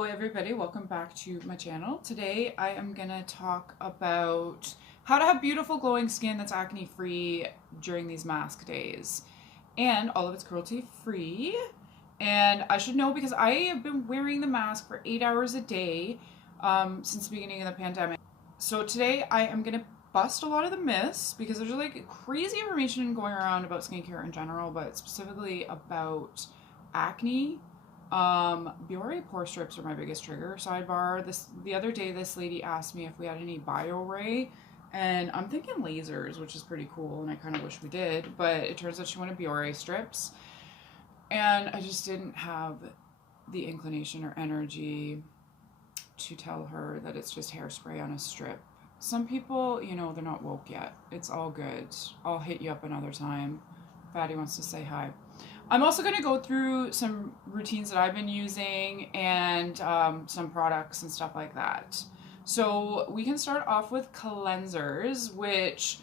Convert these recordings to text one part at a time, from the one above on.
Hello everybody, welcome back to my channel. Today I am going to talk about how to have beautiful glowing skin that's acne free during these mask days. And all of it's cruelty free. And I should know because I have been wearing the mask for 8 hours a day since the beginning of the pandemic. So today I am going to bust a lot of the myths because there's like crazy information going around about skincare in general, but specifically about acne. Biore pore strips are my biggest trigger. Sidebar, the other day this lady asked me if we had any BioRay, and I'm thinking lasers, which is pretty cool, and I kind of wish we did, but it turns out she wanted Biore strips, and I just didn't have the inclination or energy to tell her that it's just hairspray on a strip. Some people, you know, they're not woke yet. It's all good. I'll hit you up another time. Fatty wants to say hi. I'm also going to go through some routines that I've been using and some products and stuff like that. So we can start off with cleansers, which,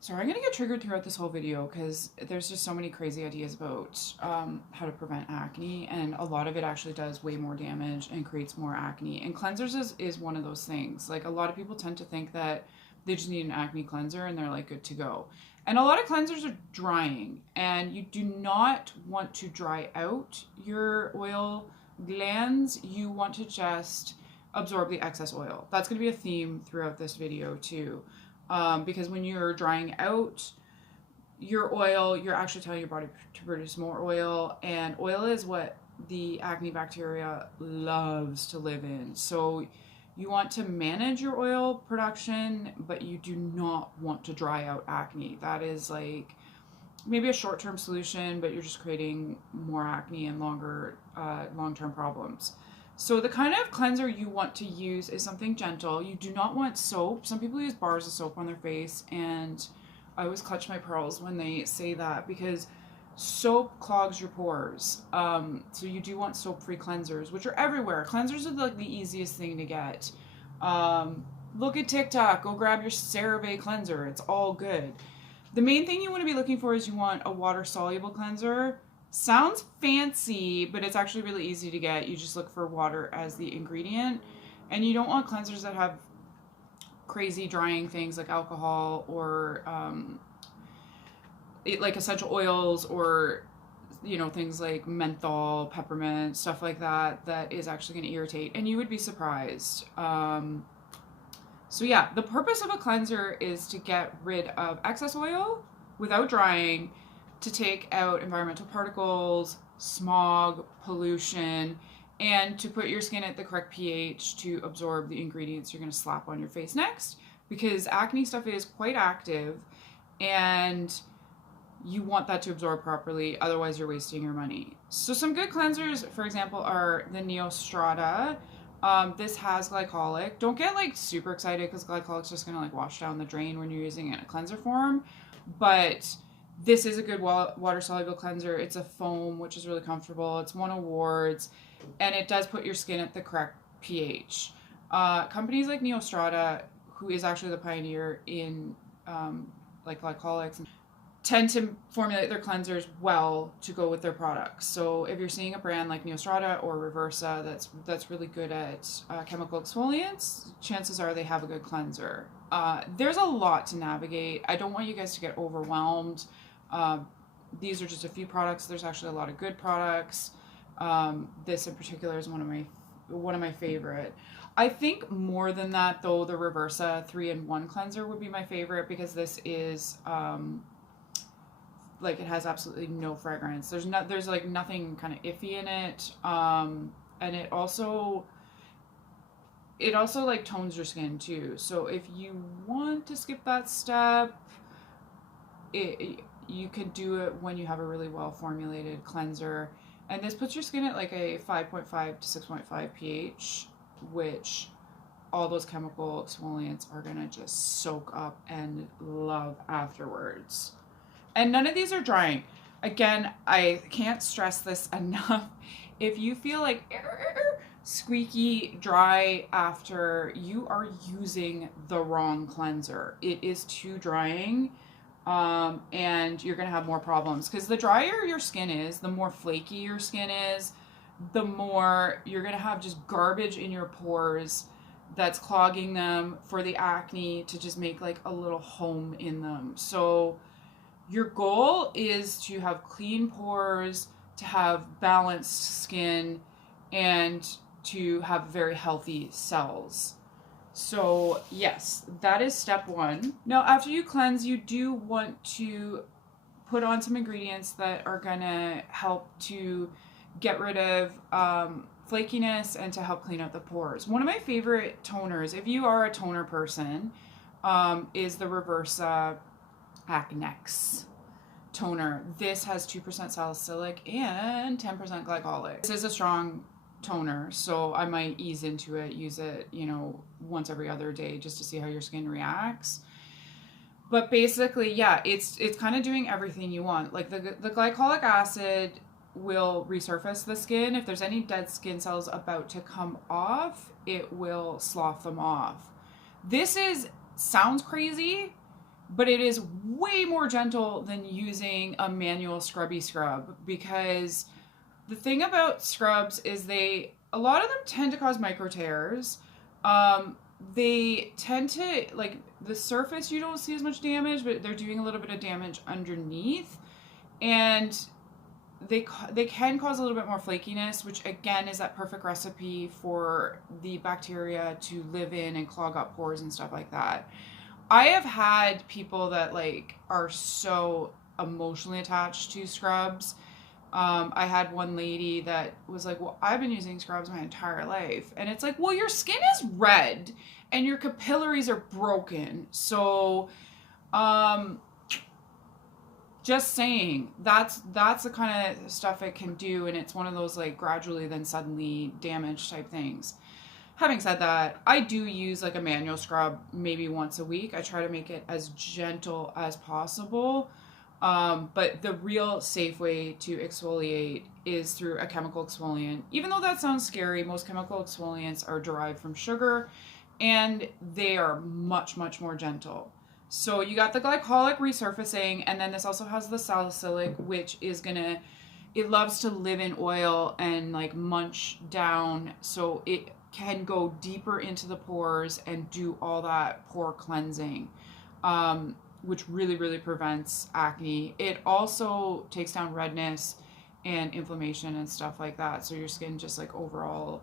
sorry, I'm going to get triggered throughout this whole video because there's just so many crazy ideas about how to prevent acne, and a lot of it actually does way more damage and creates more acne. And cleansers is one of those things. Like, a lot of people tend to think that they just need an acne cleanser and they're like good to go. And a lot of cleansers are drying, and you do not want to dry out your oil glands. You want to just absorb the excess oil. That's going to be a theme throughout this video too, because when you're drying out your oil, you're actually telling your body to produce more oil, and oil is what the acne bacteria loves to live in. So you want to manage your oil production, but you do not want to dry out acne. That is like maybe a short-term solution, but you're just creating more acne and long-term problems. So the kind of cleanser you want to use is something gentle. You do not want soap. Some people use bars of soap on their face, and I always clutch my pearls when they say that because soap clogs your pores. So you do want soap-free cleansers, which are everywhere. Cleansers are like the easiest thing to get. Look at TikTok. Go grab your CeraVe cleanser. It's all good. The main thing you want to be looking for is you want a water-soluble cleanser. Sounds fancy, but it's actually really easy to get. You just look for water as the ingredient. And you don't want cleansers that have crazy drying things like alcohol or like essential oils, or you know, things like menthol, peppermint, stuff like that, that is actually going to irritate, and you would be surprised. So yeah, the purpose of a cleanser is to get rid of excess oil without drying, to take out environmental particles, smog, pollution, and to put your skin at the correct pH to absorb the ingredients you're going to slap on your face next, because acne stuff is quite active, and you want that to absorb properly, otherwise you're wasting your money. So some good cleansers, for example, are the neostrata. This has glycolic. Don't get like super excited because glycolic's just gonna like wash down the drain when you're using it in a cleanser form, but this is a good water soluble cleanser. It's a foam, which is really comfortable. It's won awards, and it does put your skin at the correct pH. Companies like Neostrata, who is actually the pioneer in like glycolics, tend to formulate their cleansers well to go with their products. So if you're seeing a brand like Neostrata or Reversa that's really good at chemical exfoliants, chances are they have a good cleanser. There's a lot to navigate. I don't want you guys to get overwhelmed. These are just a few products. There's actually a lot of good products. This in particular is one of my favorite. I think more than that though, the Reversa 3-in-1 cleanser would be my favorite, because this is like, it has absolutely no fragrance. There's like nothing kind of iffy in it. And it also like tones your skin too. So if you want to skip that step, you can do it when you have a really well formulated cleanser. And this puts your skin at like a 5.5 to 6.5 pH, which all those chemical exfoliants are gonna just soak up and love afterwards. And none of these are drying. Again, I can't stress this enough. If you feel like squeaky dry after, you are using the wrong cleanser. It is too drying, and you're gonna have more problems, because the drier your skin is, the more flaky your skin is, the more you're going to have just garbage in your pores that's clogging them for the acne to just make like a little home in them. So your goal is to have clean pores, to have balanced skin, and to have very healthy cells. So yes, that is step one. Now, after you cleanse, you do want to put on some ingredients that are gonna help to get rid of flakiness and to help clean out the pores. One of my favorite toners, if you are a toner person, is the Reversa Acnex toner. This has 2% salicylic and 10% glycolic. This is a strong toner, so I might ease into it, use it, you know, once every other day just to see how your skin reacts. But basically, yeah, it's kind of doing everything you want. Like the glycolic acid will resurface the skin. If there's any dead skin cells about to come off, it will slough them off. This sounds crazy, but it is way more gentle than using a manual scrubby scrub, because the thing about scrubs is a lot of them tend to cause micro tears. They tend to, like, the surface you don't see as much damage, but they're doing a little bit of damage underneath. And they can cause a little bit more flakiness, which again is that perfect recipe for the bacteria to live in and clog up pores and stuff like that. I have had people that like are so emotionally attached to scrubs. I had one lady that was like, well, I've been using scrubs my entire life. And it's like, well, your skin is red and your capillaries are broken. So, just saying, that's the kind of stuff it can do. And it's one of those like gradually then suddenly damage type things. Having said that, I do use like a manual scrub maybe once a week. I try to make it as gentle as possible. But the real safe way to exfoliate is through a chemical exfoliant. Even though that sounds scary, most chemical exfoliants are derived from sugar and they are much, much more gentle. So you got the glycolic resurfacing, and then this also has the salicylic, which is it loves to live in oil and like munch down, so it can go deeper into the pores and do all that pore cleansing, which really, really prevents acne. It also takes down redness and inflammation and stuff like that, so your skin just like overall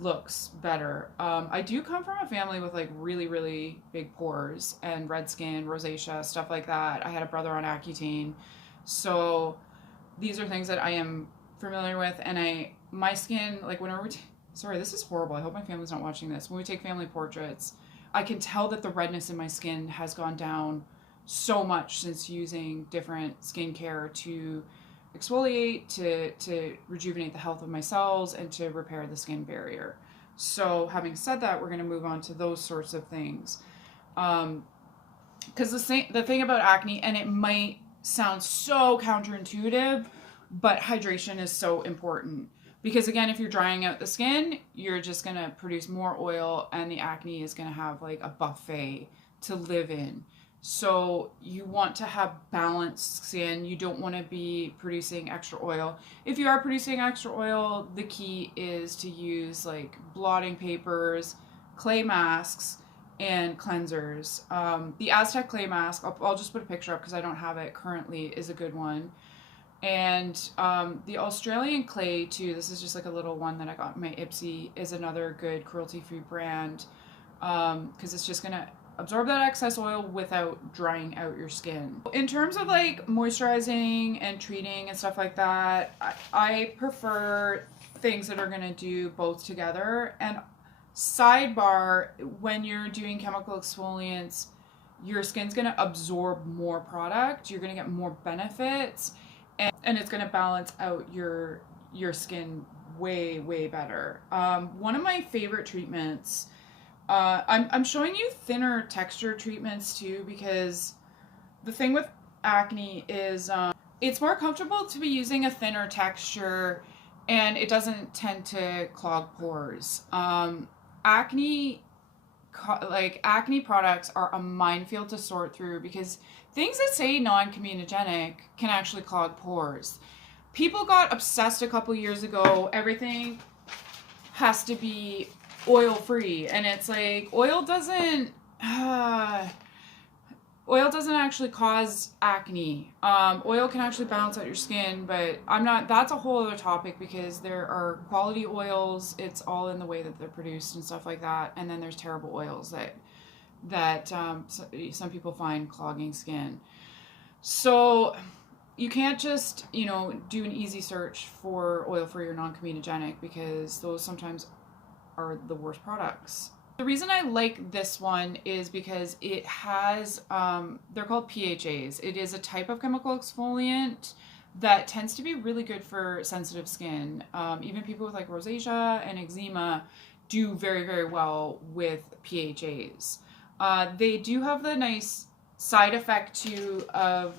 looks better. I do come from a family with like really, really big pores and red skin, rosacea, stuff like that. I had a brother on Accutane, so these are things that I am familiar with. And my skin, like whenever sorry, this is horrible. I hope my family's not watching this. When we take family portraits, I can tell that the redness in my skin has gone down so much since using different skincare to exfoliate, to rejuvenate the health of my cells, and to repair the skin barrier. So having said that, we're going to move on to those sorts of things. Because the thing about acne, and it might sound so counterintuitive, but hydration is so important. Because again, if you're drying out the skin, you're just going to produce more oil, and the acne is going to have like a buffet to live in. So you want to have balanced skin. You don't want to be producing extra oil. If you are producing extra oil, the key is to use like blotting papers, clay masks, and cleansers. The Aztec clay mask, I'll just put a picture up because I don't have it currently, is a good one. And the Australian clay too, this is just like a little one that I got in my Ipsy, is another good cruelty-free brand, because it's just going to absorb that excess oil without drying out your skin. In terms of like moisturizing and treating and stuff like that, I prefer things that are going to do both together. And sidebar, when you're doing chemical exfoliants, your skin's going to absorb more product, you're going to get more benefits, and it's going to balance out your skin way, way better. One of my favorite treatments, I'm showing you thinner texture treatments too, because the thing with acne is it's more comfortable to be using a thinner texture, and it doesn't tend to clog pores. Acne products are a minefield to sort through, because things that say non-comedogenic can actually clog pores. people got obsessed a couple years ago. Everything has to be oil free, and it's like oil doesn't actually cause acne. Oil can actually balance out your skin, but that's a whole other topic, because there are quality oils. It's all in the way that they're produced and stuff like that. And then there's terrible oils that some people find clogging skin. So you can't just, do an easy search for oil-free or non-comedogenic, because those sometimes are the worst products. The reason I like this one is because it has, they're called PHAs. It is a type of chemical exfoliant that tends to be really good for sensitive skin. Even people with like rosacea and eczema do very, very well with PHAs. They do have the nice side effect too of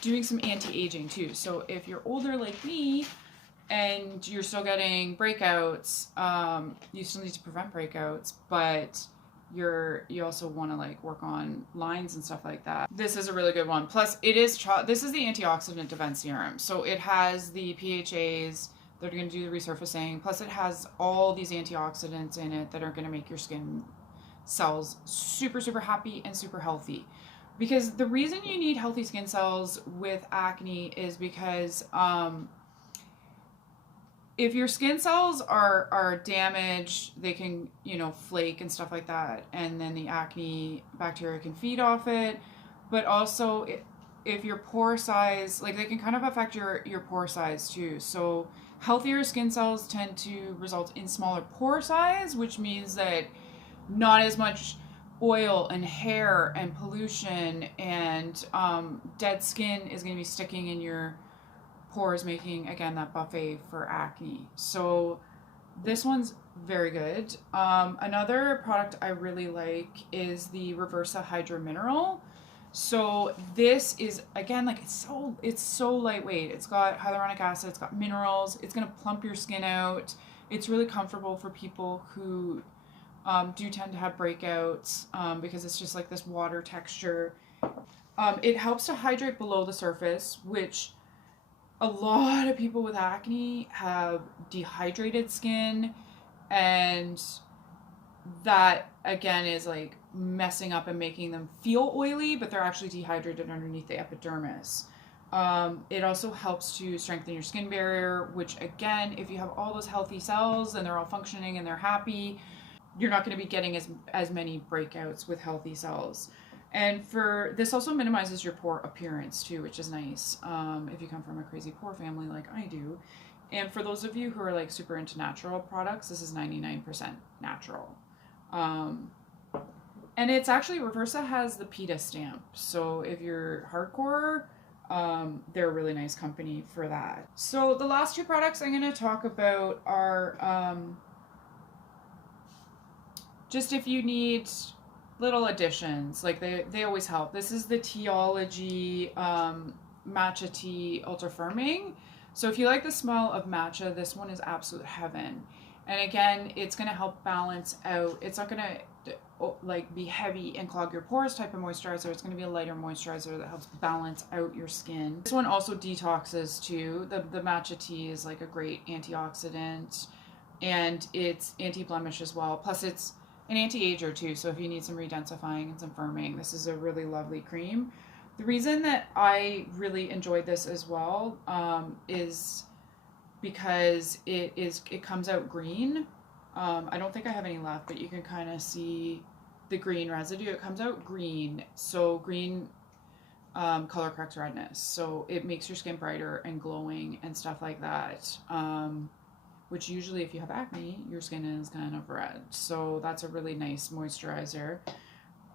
doing some anti-aging too. So if you're older like me, and you're still getting breakouts, you still need to prevent breakouts, but you also want to like work on lines and stuff like that. This is a really good one. Plus this is the Antioxidant Defense Serum. So it has the PHAs that are going to do the resurfacing. Plus it has all these antioxidants in it that are going to make your skin cells super, super happy and super healthy. Because the reason you need healthy skin cells with acne is because, if your skin cells are damaged, they can, flake and stuff like that. And then the acne bacteria can feed off it. But also if your pore size, like they can kind of affect your pore size too. So healthier skin cells tend to result in smaller pore size, which means that not as much oil and hair and pollution and dead skin is going to be sticking in your pores, making again that buffet for acne. So this one's very good. Another product I really like is the Reversa Hydra Mineral. So this is again like it's so lightweight. It's got hyaluronic acid, it's got minerals, it's gonna plump your skin out. It's really comfortable for people who do tend to have breakouts because it's just like this water texture. It helps to hydrate below the surface, which a lot of people with acne have dehydrated skin, and that again is like messing up and making them feel oily, but they're actually dehydrated underneath the epidermis. It also helps to strengthen your skin barrier, which again, if you have all those healthy cells and they're all functioning and they're happy, you're not going to be getting as many breakouts with healthy cells. And this also minimizes your pore appearance too, which is nice if you come from a crazy pore family like I do. And for those of you who are like super into natural products, this is 99% natural. And it's actually, Reversa has the PETA stamp. So if you're hardcore, they're a really nice company for that. So the last two products I'm going to talk about are just if you need little additions, like they always help. This is the Teology Matcha Tea Ultra Firming. So if you like the smell of matcha, this one is absolute heaven. And again, it's going to help balance out. It's not going to like be heavy and clog your pores type of moisturizer. It's going to be a lighter moisturizer that helps balance out your skin. This one also detoxes too. The matcha tea is like a great antioxidant, and it's anti-blemish as well. Plus it's an anti-ager too, so if you need some redensifying and some firming, this is a really lovely cream. The reason that I really enjoyed this as well is because it comes out green. I don't think I have any left, but you can kind of see the green residue. It comes out green, so green color corrects redness, so it makes your skin brighter and glowing and stuff like that. Which usually if you have acne, your skin is kind of red. So that's a really nice moisturizer.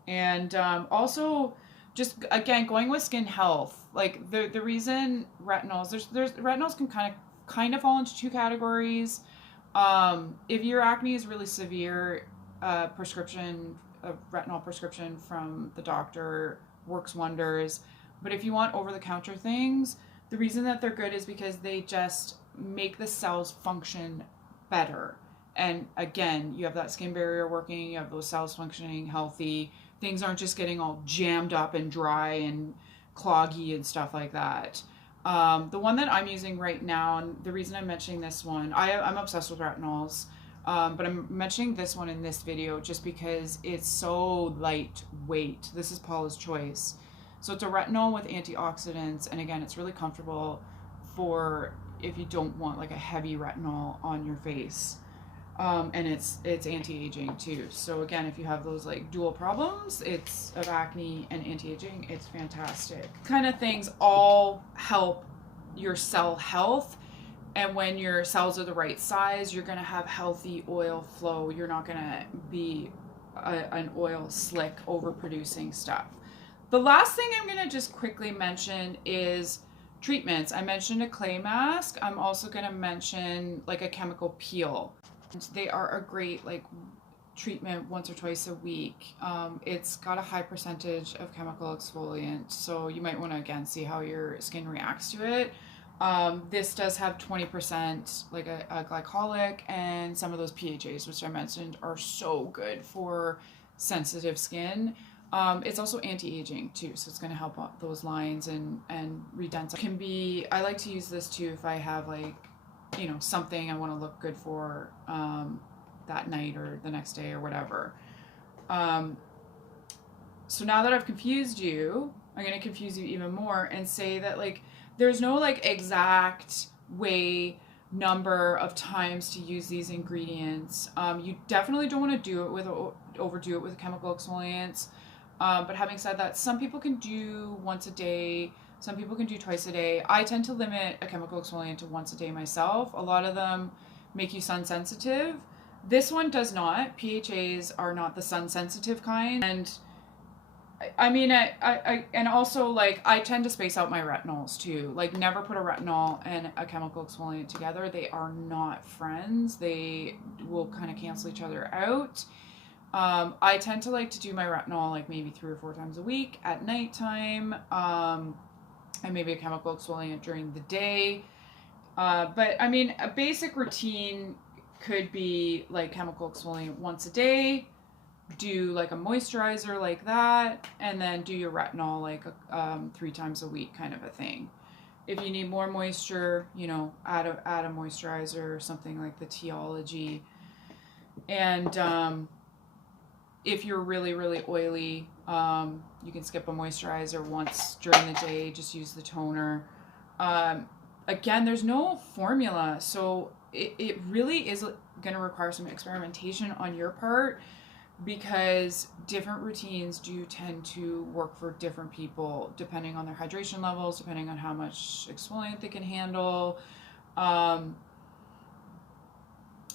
And also, just again, going with skin health, like the reason retinols, there's retinols can kind of fall into two categories. If your acne is really severe, a retinol prescription from the doctor works wonders. But if you want over-the-counter things, the reason that they're good is because they just make the cells function better. And again, you have that skin barrier working, you have those cells functioning healthy, things aren't just getting all jammed up and dry and cloggy and stuff like that. The one that I'm using right now, and the reason I'm mentioning this one, I'm obsessed with retinols, but I'm mentioning this one in this video just because it's so lightweight. This is Paula's Choice. So it's a retinol with antioxidants, and again, it's really comfortable for if you don't want like a heavy retinol on your face. And it's anti-aging too. So again, if you have those like dual problems, it's of acne and anti-aging, it's fantastic. Kind of things all help your cell health. And when your cells are the right size, you're going to have healthy oil flow. You're not going to be an oil slick overproducing stuff. The last thing I'm going to just quickly mention is treatments. I mentioned a clay mask. I'm also going to mention like a chemical peel. They are a great like treatment once or twice a week. It's got a high percentage of chemical exfoliant, so you might want to again see how your skin reacts to it. This does have 20% like a glycolic, and some of those PHAs, which I mentioned, are so good for sensitive skin. It's also anti-aging too, so it's going to help those lines and redensify. Can be, I like to use this too if I have like, you know, something I want to look good for that night or the next day or whatever. So now that I've confused you, I'm going to confuse you even more and say that like there's no like exact number of times to use these ingredients. You definitely don't want to do it with overdo it with chemical exfoliants. But having said that, some people can do once a day. Some people can do twice a day. I tend to limit a chemical exfoliant to once a day myself. A lot of them make you sun sensitive. This one does not. PHAs are not the sun sensitive kind. And I mean, and also like I tend to space out my retinols too. Like never put a retinol and a chemical exfoliant together. They are not friends. They will kind of cancel each other out. I tend to like to do my retinol like maybe 3 or 4 times a week at nighttime. And maybe a chemical exfoliant during the day. But I mean, a basic routine could be like chemical exfoliant once a day, do like a moisturizer like that, and then do your retinol like 3 times a week kind of a thing. If you need more moisture, you know, add a moisturizer or something like the Teology. And if you're really, really oily, you can skip a moisturizer once during the day, just use the toner. Again, there's no formula, so it really is going to require some experimentation on your part, because different routines do tend to work for different people, depending on their hydration levels, depending on how much exfoliant they can handle.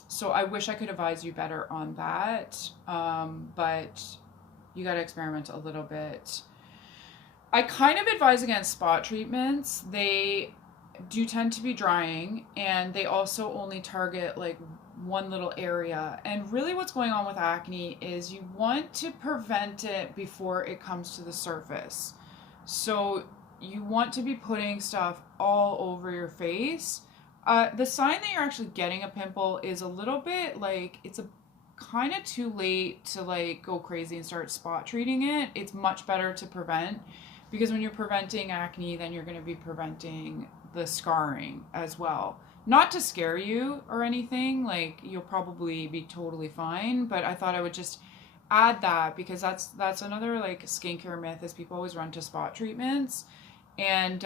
So I wish I could advise you better on that, but you got to experiment a little bit. I kind of advise against spot treatments. They do tend to be drying, and they also only target like one little area. And really what's going on with acne is you want to prevent it before it comes to the surface. So you want to be putting stuff all over your face. The sign that you're actually getting a pimple is a little bit like it's a kind of too late to like go crazy and start spot treating it. It's much better to prevent, because when you're preventing acne, then you're going to be preventing the scarring as well. Not to scare you or anything, like you'll probably be totally fine, but I thought I would just add that, because that's another like skincare myth, is people always run to spot treatments. And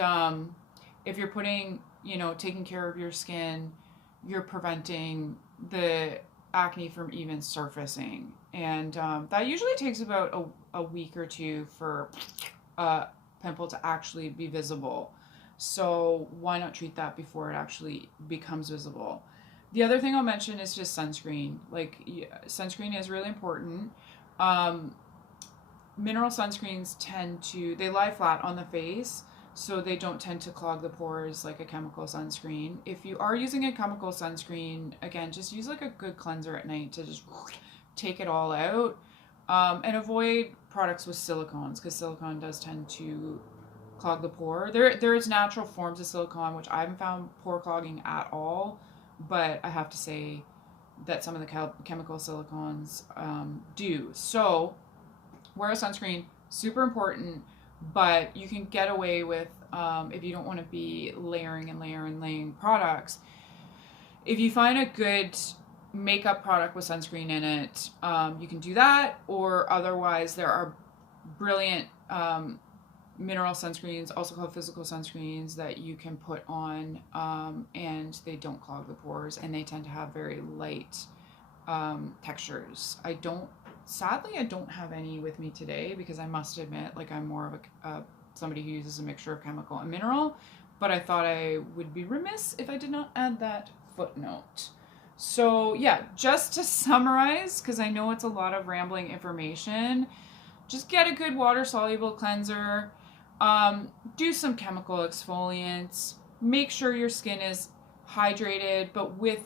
if you're putting, you know, taking care of your skin, you're preventing the acne from even surfacing. And that usually takes about a week or 2 for a pimple to actually be visible. So why not treat that before it actually becomes visible? The other thing I'll mention is just sunscreen. Like sunscreen is really important. Mineral sunscreens they lie flat on the face, so they don't tend to clog the pores like a chemical sunscreen. If you are using a chemical sunscreen, again, just use like a good cleanser at night to just take it all out. And avoid products with silicones, because silicone does tend to clog the pore. There is natural forms of silicone which I haven't found pore clogging at all, but I have to say that some of the chemical silicones do. So wear a sunscreen, super important, but you can get away with, if you don't want to be layering products, if you find a good makeup product with sunscreen in it, you can do that, or otherwise there are brilliant mineral sunscreens, also called physical sunscreens, that you can put on, and they don't clog the pores, and they tend to have very light textures. Sadly, I don't have any with me today, because I must admit, like, I'm more of somebody who uses a mixture of chemical and mineral, but I thought I would be remiss if I did not add that footnote. So yeah, just to summarize, because I know it's a lot of rambling information, just get a good water-soluble cleanser, do some chemical exfoliants, make sure your skin is hydrated, but with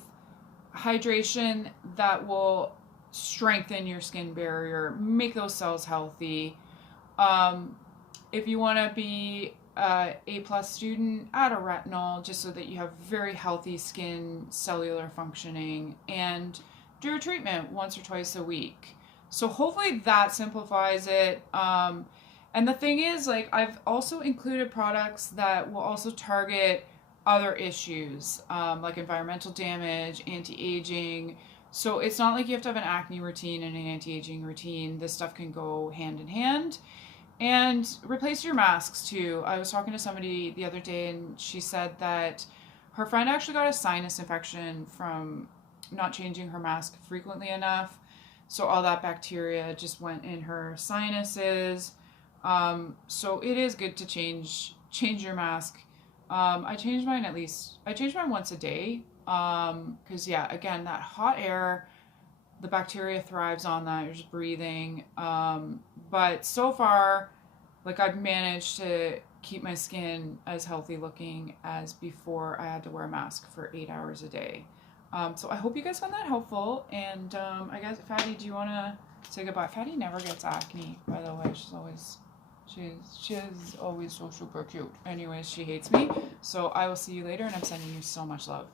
hydration that will strengthen your skin barrier, make those cells healthy. If you want to be A+ student, add a retinol just so that you have very healthy skin, cellular functioning, and do a treatment once or twice a week. So hopefully that simplifies it. And the thing is, like, I've also included products that will also target other issues, like environmental damage, anti-aging. So it's not like you have to have an acne routine and an anti-aging routine. This stuff can go hand in hand. And replace your masks too. I was talking to somebody the other day, and she said that her friend actually got a sinus infection from not changing her mask frequently enough. So all that bacteria just went in her sinuses. So it is good to change your mask. I change mine once a day. Because yeah, again, that hot air, the bacteria thrives on that. You're just breathing. But so far, like, I've managed to keep my skin as healthy looking as before I had to wear a mask for 8 hours a day. So I hope you guys found that helpful. And I guess, Fatty, do you want to say goodbye? Fatty never gets acne, by the way. She's always so super cute. Anyways, she hates me. So I will see you later, and I'm sending you so much love.